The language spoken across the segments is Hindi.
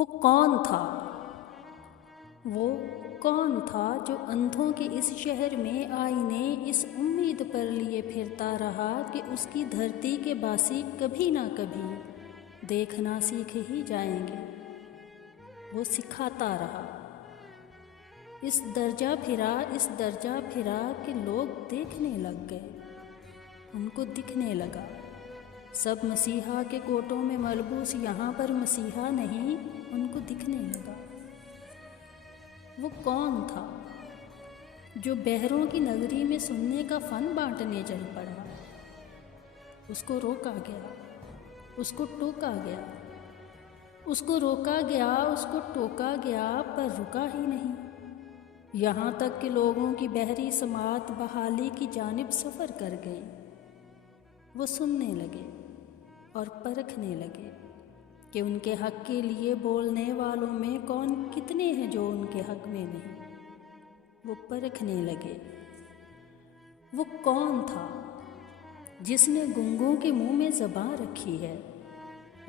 वो कौन था? वो कौन था जो अंधों के इस शहर में आईने इस उम्मीद पर लिए फिरता रहा कि उसकी धरती के बासी कभी ना कभी देखना सीख ही जाएंगे। वो सिखाता रहा, इस दर्जा फिरा कि लोग देखने लग गए। उनको दिखने लगा सब मसीहा के कोटों में मलबूस यहाँ पर मसीहा नहीं, उनको दिखने लगा। वो कौन था जो बहरों की नगरी में सुनने का फन बांटने चल पड़ा? उसको रोका गया, उसको टोका गया, उसको रोका गया, उसको टोका गया, पर रुका ही नहीं। यहाँ तक कि लोगों की बहरी समात बहाली की जानिब सफ़र कर गई। वो सुनने लगे और परखने लगे कि उनके हक़ के लिए बोलने वालों में कौन कितने हैं जो उनके हक़ में नहीं। वो परखने लगे वो कौन था जिसने गूंगों के मुंह में ज़बां रखी है,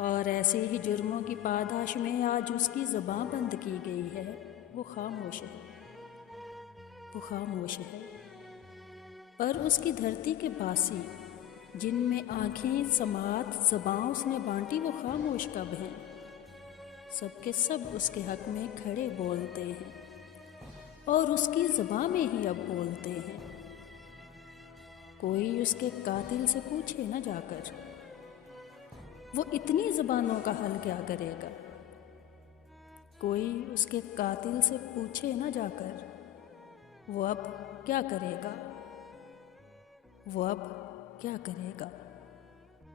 और ऐसे ही जुर्मों की पादाश में आज उसकी ज़बां बंद की गई है। वो खामोश है, वो खामोश है, पर उसकी धरती के बासी जिनमें आँखें समात ज़बां उसने बांटी, वो खामोश कब हैं? सबके सब उसके हक़ में खड़े बोलते हैं और उसकी ज़बां में ही अब बोलते हैं। कोई उसके कातिल से पूछे न जाकर, वो इतनी ज़बानों का हल क्या करेगा? कोई उसके कातिल से पूछे न जाकर, वो अब क्या करेगा? वो अब क्या करेगा?